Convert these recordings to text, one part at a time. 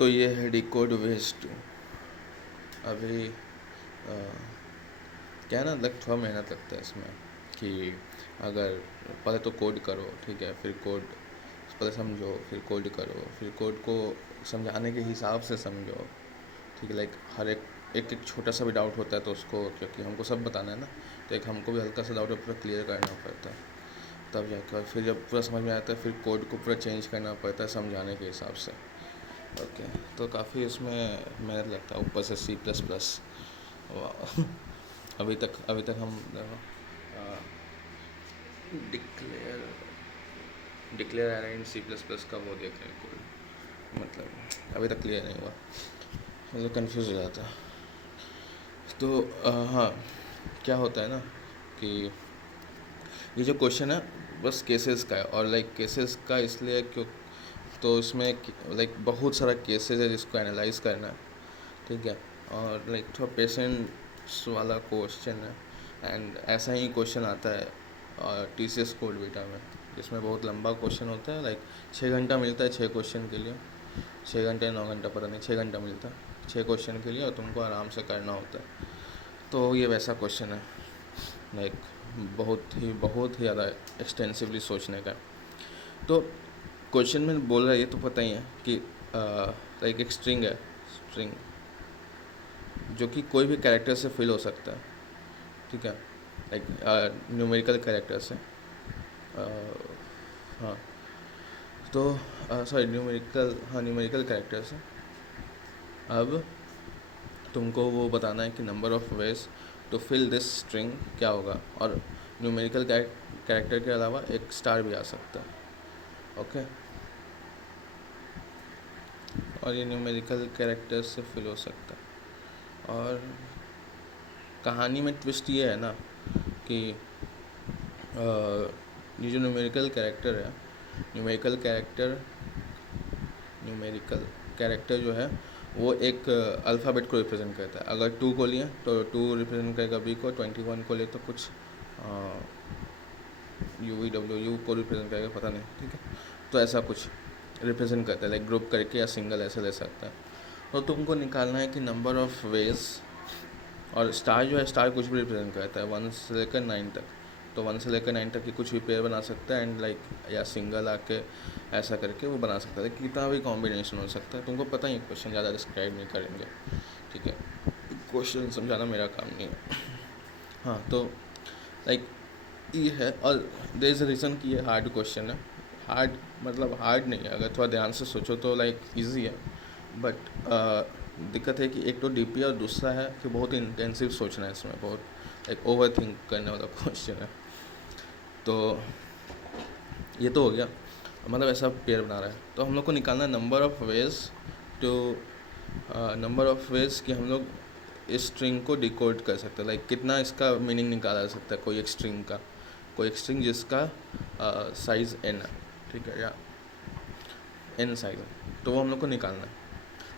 तो ये है डिकोड वेस्ट। अभी क्या है ना, थोड़ा मेहनत लगता है इसमें कि अगर पहले तो कोड करो, ठीक है, फिर कोड पहले समझो, फिर कोड करो, फिर कोड को समझाने के हिसाब से समझो, ठीक है। लाइक हर एक छोटा सा भी डाउट होता है तो उसको, क्योंकि हमको सब बताना है ना, तो एक हमको भी हल्का सा डाउट पूरा क्लियर करना पड़ता है, तब जाकर फिर जब पूरा समझ में आता है फिर कोड को पूरा चेंज करना पड़ता है समझाने के हिसाब से। ओके, तो काफ़ी इसमें मेहनत लगता है, ऊपर से C++। वाह। अभी तक हम declare declare error in C++ का वो देख रहे हैं कोड, मतलब अभी तक क्लियर नहीं हुआ, मतलब कंफ्यूज हो जाता है। तो हाँ, क्या होता है ना कि ये जो क्वेश्चन है बस केसेस का है, और लाइक केसेस का इसलिए क्यों, तो इसमें लाइक बहुत सारा केसेस है जिसको एनालाइज करना है, ठीक है। और लाइक थोड़ा पेशेंस वाला क्वेश्चन है, एंड ऐसा ही क्वेश्चन आता है TCS कोड बीटा में, जिसमें बहुत लंबा क्वेश्चन होता है। लाइक 6 घंटा मिलता है 6 क्वेश्चन के लिए, 6 घंटे 9 घंटा पता नहीं, 6 घंटा मिलता है 6 क्वेश्चन के लिए, और तुमको आराम से करना होता है। तो ये वैसा क्वेश्चन है, लाइक बहुत ही ज़्यादा एक्सटेंसिवली सोचने का। तो क्वेश्चन में बोल रहा है, ये तो पता ही है कि लाइक एक स्ट्रिंग है, स्ट्रिंग जो कि कोई भी कैरेक्टर से फिल हो सकता है, ठीक है, लाइक न्यूमेरिकल कैरेक्टर से। हाँ, तो सॉरी न्यूमेरिकल कैरेक्टर से। अब तुमको वो बताना है कि number of ways to fill this string क्या होगा, और न्यूमेरिकल कैरेक्टर के अलावा एक स्टार भी आ सकता है, ओके। और ये न्यूमेरिकल कैरेक्टर से फिल हो सकता है। और कहानी में ट्विस्ट ये है ना कि ये जो न्यूमेरिकल कैरेक्टर जो है वो एक अल्फ़ाबेट को रिप्रेजेंट करता है। अगर 2 को लिए तो 2 रिप्रेजेंट करेगा B को, 21 को ले तो कुछ UVW को रिप्रेजेंट करेगा, पता नहीं, ठीक है। तो ऐसा कुछ रिप्रेजेंट करता है, लाइक ग्रुप करके या सिंगल ऐसे ले सकता है। तो तुमको निकालना है कि नंबर ऑफ वेज, और स्टार जो है, स्टार कुछ भी रिप्रेजेंट करता है 1 से लेकर 9 तक, तो 1 से लेकर 9 तक की कुछ भी पेयर बना सकता है, एंड लाइक या सिंगल आके ऐसा करके वो बना सकता है, कितना भी कॉम्बिनेशन हो सकता है। तुमको पता ही, क्वेश्चन ज़्यादा डिस्क्राइब नहीं करेंगे, ठीक है, क्वेश्चन समझाना मेरा काम नहीं है। हाँ, तो लाइक ये है, और देयर इज़ अ रीज़न कि ये हार्ड क्वेश्चन है। हार्ड मतलब हार्ड नहीं है, अगर थोड़ा ध्यान से सोचो तो लाइक इजी है, बट दिक्कत है कि एक तो DP है, और दूसरा है कि बहुत इंटेंसिव सोचना है इसमें, बहुत लाइक ओवर थिंक करने वाला क्वेश्चन है। तो ये तो हो गया, मतलब ऐसा पेयर बना रहा है, तो हम लोग को निकालना है नंबर ऑफ़ वेज कि हम लोग इस स्ट्रिंग को डिकोड कर सकते हैं, लाइक कितना इसका मीनिंग निकाला जा सकता है, कोई एक स्ट्रिंग जिसका साइज़ n है, ठीक है, या n साइज़ है, तो वो हम लोग को निकालना है,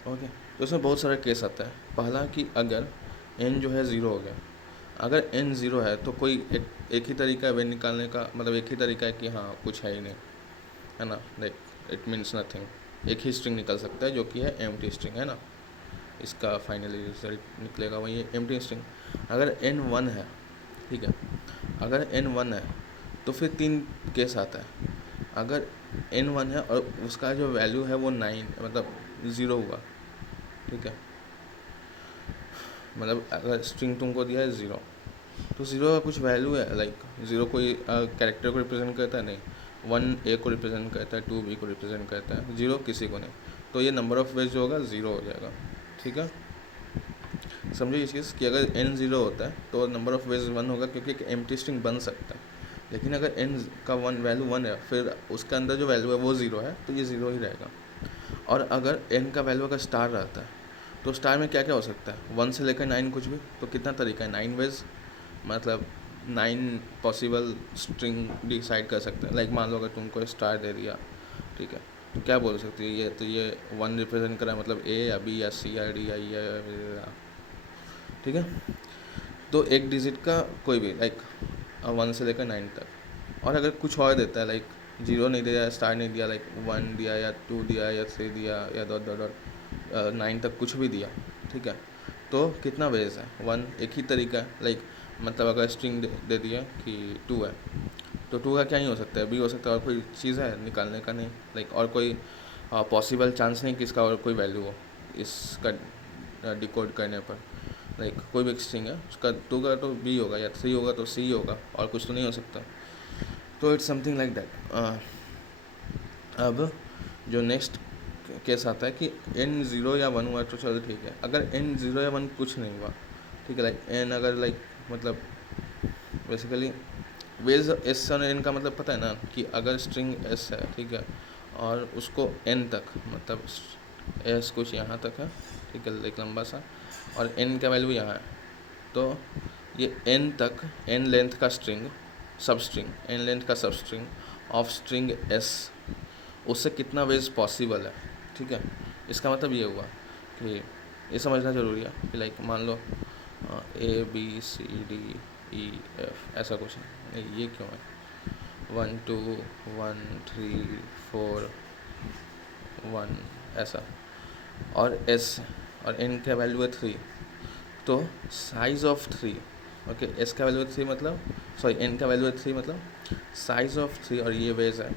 ओके। तो इसमें बहुत सारा केस आता है। पहला कि अगर n जो है 0 हो गया, अगर n 0 है तो कोई एक ही तरीका है वे निकालने का, मतलब एक ही तरीका है कि हाँ कुछ है ही नहीं, है ना, लाइक इट मीन्स नथिंग। एक ही स्ट्रिंग निकल सकता है जो कि है एम्प्टी स्ट्रिंग, है ना, इसका फाइनली रिजल्ट निकलेगा वही एम्प्टी स्ट्रिंग। अगर n 1 है, ठीक है, अगर n 1 है तो फिर 3 केस आता है। अगर n 1 है और उसका जो वैल्यू है वो 9, मतलब 0 हुआ, ठीक है, मतलब अगर स्ट्रिंग तुमको दिया है 0, तो 0 का कुछ वैल्यू है, लाइक 0 कोई कैरेक्टर को रिप्रेजेंट करता है नहीं, 1 A को रिप्रेजेंट करता है, 2 B को रिप्रेजेंट करता है, 0 किसी को नहीं, तो ये नंबर ऑफ़ वेज जो होगा 0 हो जाएगा, ठीक है। समझो ये चीज़ कि अगर n 0 होता है तो नंबर ऑफ़ वेज 1 होगा, क्योंकि एक एम्प्टी स्ट्रिंग बन सकता है। लेकिन अगर n का वैल्यू 1 है, फिर उसके अंदर जो वैल्यू है वो 0 है, तो ये 0 ही रहेगा। और अगर n का वैल्यू अगर स्टार रहता है, तो स्टार में क्या क्या हो सकता है, 1 से लेकर 9 कुछ भी, तो कितना तरीका है, 9 वेज, मतलब 9 पॉसिबल स्ट्रिंग डिसाइड कर सकते हैं। लाइक मान लो अगर तुमको स्टार दे दिया, ठीक है, तो क्या बोल सकती है, ये 1 रिप्रेजेंट करा, मतलब A या B या C या D या E या, ठीक है। तो एक डिजिट का कोई भी, लाइक 1 से लेकर 9 तक। और अगर कुछ और देता है, लाइक 0 नहीं दिया, स्टार नहीं दिया, लाइक 1 दिया या 2 दिया या 3 दिया या डॉट डॉट डॉट, 9 तक कुछ भी दिया, ठीक है, तो कितना वेज है 1, एक ही तरीका है। लाइक मतलब अगर स्ट्रिंग दे दिया कि 2 है, तो 2 का क्या ही हो सकता है, बी हो सकता है, और कोई चीज़ है निकालने का नहीं। लाइक और कोई पॉसिबल चांस नहीं कि इसका और कोई वैल्यू हो इसका डिकोड करने पर। लाइक कोई भी स्ट्रिंग है उसका 2 का तो बी होगा, या 3 होगा तो सी होगा, और कुछ तो नहीं हो सकता। तो इट्स समथिंग लाइक दैट। अब जो नेक्स्ट केस आता है कि n 0 या 1 हुआ तो चलो ठीक है। अगर n 0 या 1 कुछ नहीं हुआ, ठीक है, लाइक n अगर लाइक मतलब बेसिकली वेज एस और एन का मतलब पता है ना कि अगर स्ट्रिंग एस है, ठीक है, और उसको n तक मतलब एस कुछ यहाँ तक है, ठीक है, एक लंबा सा, और n का वैल्यू यहाँ है, तो ये n तक n लेंथ का स्ट्रिंग सब स्ट्रिंग n लेंथ का सब स्ट्रिंग ऑफ स्ट्रिंग s, उससे कितना वेज पॉसिबल है, ठीक है। इसका मतलब ये हुआ कि ये समझना ज़रूरी है कि लाइक मान लो A B C D E F ऐसा कुछ है, ये क्यों है 1 2 1 3 4 1 ऐसा, और एस और एन का वैल्यू है 3, तो साइज ऑफ 3, ओके, एस का वैल्यू है 3 मतलब सॉरी एन का वैल्यू है 3 मतलब साइज ऑफ 3, और ये वेज है,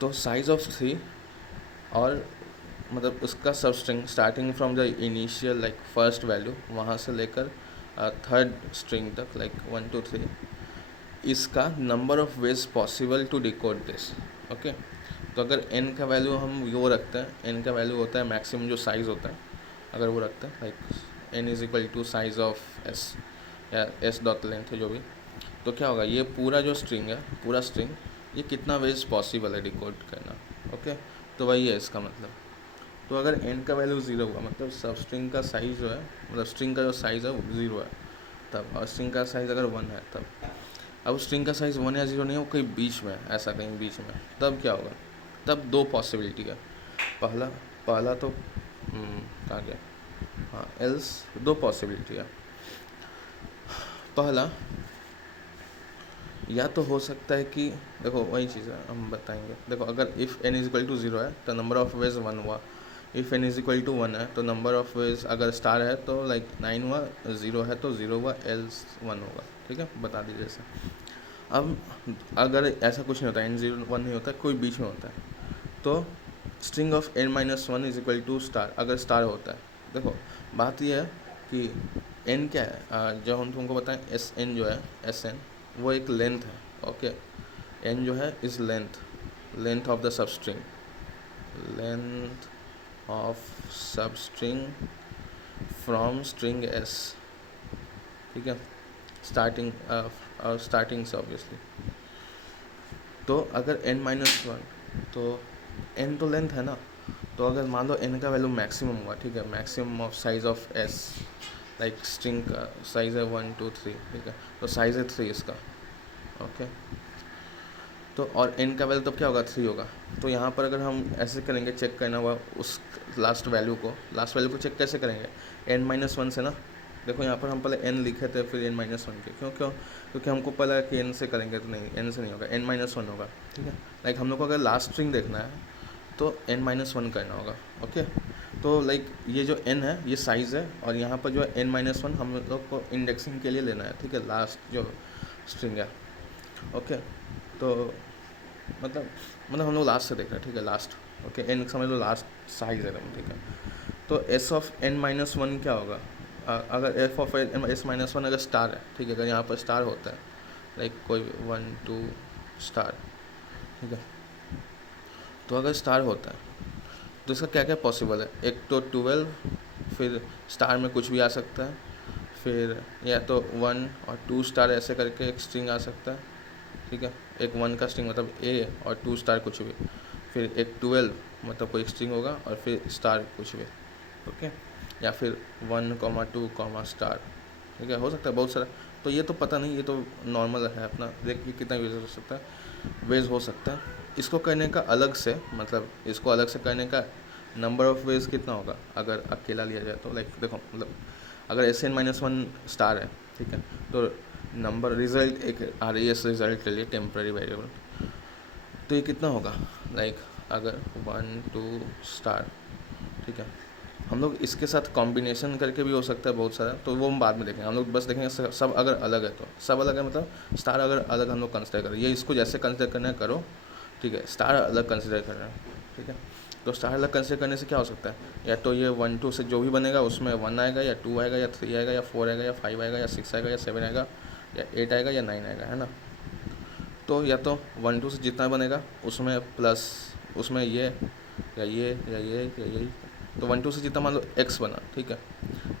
तो साइज ऑफ 3 और मतलब उसका सब string starting from the initial like first value वहाँ से लेकर थर्ड स्ट्रिंग तक लाइक 1 2 3, इसका number of ways possible to decode this, okay. तो अगर n का वैल्यू हम वो रखते हैं, n का वैल्यू होता है मैक्सिमम जो साइज़ होता है, अगर वो रखते हैं like n is equal to size of s या s डॉट लेंथ है जो भी, तो क्या होगा ये पूरा जो स्ट्रिंग है, पूरा स्ट्रिंग ये कितना वेज पॉसिबल है डिकोड करना, ओके। तो वही है इसका मतलब। तो अगर n का वैल्यू 0 हुआ मतलब सब स्ट्रिंग का साइज़ जो है, मतलब स्ट्रिंग का जो साइज़ है वो 0 है तब, और स्ट्रिंग का साइज़ अगर 1 है तब। अब स्ट्रिंग का साइज़ 1 या 0 नहीं है, वो कहीं बीच में, ऐसा कहीं बीच में, तब क्या होगा, तब दो पॉसिबिलिटी है। पहला तो कहाँ गया, हाँ एल्स, दो पॉसिबिलिटी है। पहला या तो हो सकता है कि देखो वही चीज़ है हम बताएंगे, देखो अगर if n is equal to 0 है तो नंबर ऑफ वेज 1 हुआ, if n is equal to 1 है तो नंबर ऑफ वेज अगर स्टार है तो लाइक 9 हुआ, 0 है तो 0 हुआ, एल्स 1 होगा, ठीक है, बता दीजिए ऐसे। अब अगर ऐसा कुछ नहीं होता, n 0 1 नहीं होता, कोई बीच में होता है, तो string of n-1 is equal to star, अगर स्टार होता है। देखो बात यह है कि n क्या है, जो हम तुमको बताएं एस एन जो है एस एन वो एक लेंथ है, ओके। n जो है is length of the sub string, length of सब स्ट्रिंग फ्रॉम स्ट्रिंग s, ठीक है, स्टार्टिंग से ऑब्वियसली। तो अगर n-1 तो n तो लेंथ है ना, तो अगर मान लो n का वैल्यू मैक्सिमम हुआ, ठीक है, maximum of size of s, like string का साइज है 1 2 3, ठीक है, तो साइज है 3 इसका, ओके। तो और n का वैल्यू तब क्या होगा 3 होगा, तो यहाँ पर अगर हम ऐसे करेंगे चेक करना हुआ उस लास्ट वैल्यू को चेक कैसे करेंगे, n-1 से ना। देखो यहाँ पर हम पहले n लिखे थे फिर n-1 के, क्योंकि हमको पता कि n से करेंगे तो नहीं, n से नहीं होगा, n-1 होगा, ठीक है। लाइक हम लोग को अगर लास्ट स्ट्रिंग देखना है तो n-1 करना होगा, ओके। तो लाइक ये जो n है ये साइज़ है, और यहाँ पर जो है n-1 हम लोग को इंडेक्सिंग के लिए लेना है, ठीक है, लास्ट जो स्ट्रिंग है, ओके। तो मतलब हम लोग लास्ट से देख रहे हैं, ठीक है, लास्ट, ओके, n समझ लो लास्ट साइज है, ठीक है। तो s ऑफ n-1 क्या होगा, अगर f ऑफ s-1 अगर स्टार है, ठीक है, अगर यहाँ पर स्टार होता है लाइक कोई 1 2 स्टार, ठीक है, तो अगर स्टार होता है तो इसका क्या क्या पॉसिबल है, एक तो 12, फिर स्टार में कुछ भी आ सकता है, फिर या तो 1 और 2 स्टार ऐसे करके एक स्ट्रिंग आ सकता है, ठीक है, एक 1 का स्ट्रिंग मतलब a और 2 स्टार कुछ भी, फिर एक 12 मतलब कोई स्ट्रिंग होगा और फिर स्टार कुछ भी, ओके, या फिर 1 2 स्टार, ठीक है, हो सकता है बहुत सारा। तो ये तो पता नहीं, ये तो नॉर्मल है अपना, देखिए कितना वेज हो सकता है, वेज हो सकता है। इसको करने का अलग से मतलब इसको अलग से करने का नंबर ऑफ वेज कितना होगा अगर अकेला लिया जाए तो, लाइक देखो मतलब अगर SN-1 स्टार है, ठीक है, तो नंबर रिजल्ट एक RES रिजल्ट के लिए टेम्प्रेरी वेरिएबल, तो ये कितना होगा, लाइक अगर 1 2 स्टार, ठीक है। हम लोग इसके साथ कॉम्बिनेशन करके भी हो सकता है बहुत सारा, तो वो हम बाद में देखेंगे। हम लोग बस देखेंगे सब अगर अलग है तो सब अलग है, मतलब स्टार अगर अलग हम लोग कंसिडर करें, ये इसको जैसे कंसिडर करना है करो, ठीक है। स्टार अलग कंसिडर कर रहे हैं, ठीक है। तो स्टार अलग कंसिडर करने से क्या हो सकता है, या तो ये 1 2 से जो भी बनेगा उसमें 1 आएगा, या 2 आएगा, या 3 आएगा, या 4 आएगा, या 5 आएगा, या 6 आएगा, या 7 आएगा, या 8 आएगा, या 9 आएगा, है ना। तो या तो 1 2 से जितना बनेगा उसमें प्लस उसमें ये या ये या यही। तो 1 2 से जितना मान लो x बना, ठीक है,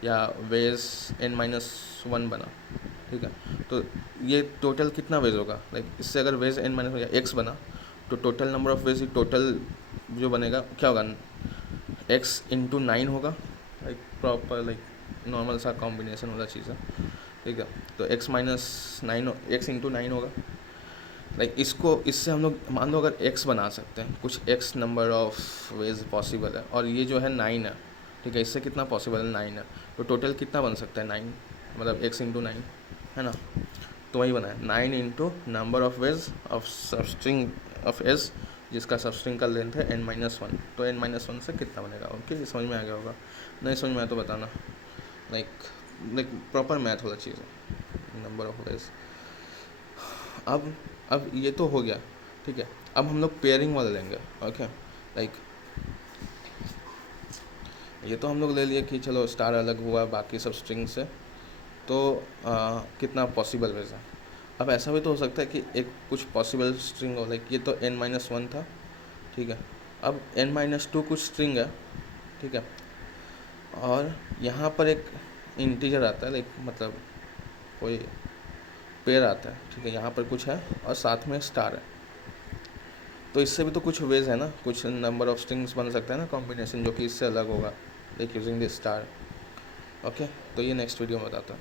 या वेज n-1 बना, ठीक है। तो ये टोटल कितना वेज होगा, लाइक इससे अगर वेज n-1 या x बना तो total number of veg, total जो बनेगा क्या होगा, x इंटू 9 होगा, लाइक प्रॉपर लाइक नॉर्मल सा कॉम्बिनेशन वाला चीज़ है, ठीक है। तो x-9 x इंटू 9 होगा, लाइक इसको इससे हम लोग मान लो अगर x बना सकते हैं, कुछ x number of ways possible है, और ये जो है 9 है, ठीक है। इससे कितना पॉसिबल है, 9 है, तो टोटल कितना बन सकता है 9, मतलब x इंटू 9, है ना। तो वही बना है 9 into number of ways of substring of s, जिसका सबस्ट्रिंग का लेंथ है n-1। तो n-1 से कितना बनेगा, ओके। समझ में आ गया होगा, नहीं समझ में आया तो बताना, लाइक प्रॉपर मैथ वाला चीज़ है, नंबर ऑफ वेज। अब ये तो हो गया, ठीक है। अब हम लोग पेयरिंग वाला लेंगे, ओके। लाइक ये तो हम लोग ले लिए कि चलो स्टार अलग हुआ बाकी सब स्ट्रिंग से, तो कितना पॉसिबल वैसा। अब ऐसा भी तो हो सकता है कि एक कुछ पॉसिबल स्ट्रिंग हो, लाइक ये तो n-1 था, ठीक है। अब n-2 कुछ स्ट्रिंग है, ठीक है, और यहाँ पर एक इंटीजर आता है, लाइक मतलब कोई पेयर आता है, ठीक है। यहाँ पर कुछ है और साथ में स्टार है, तो इससे भी तो कुछ वेज है ना, कुछ नंबर ऑफ स्ट्रिंग्स बन सकता है ना कॉम्बिनेशन, जो कि इससे अलग होगा, like using this star, okay. तो ये नेक्स्ट वीडियो में बताता हूँ।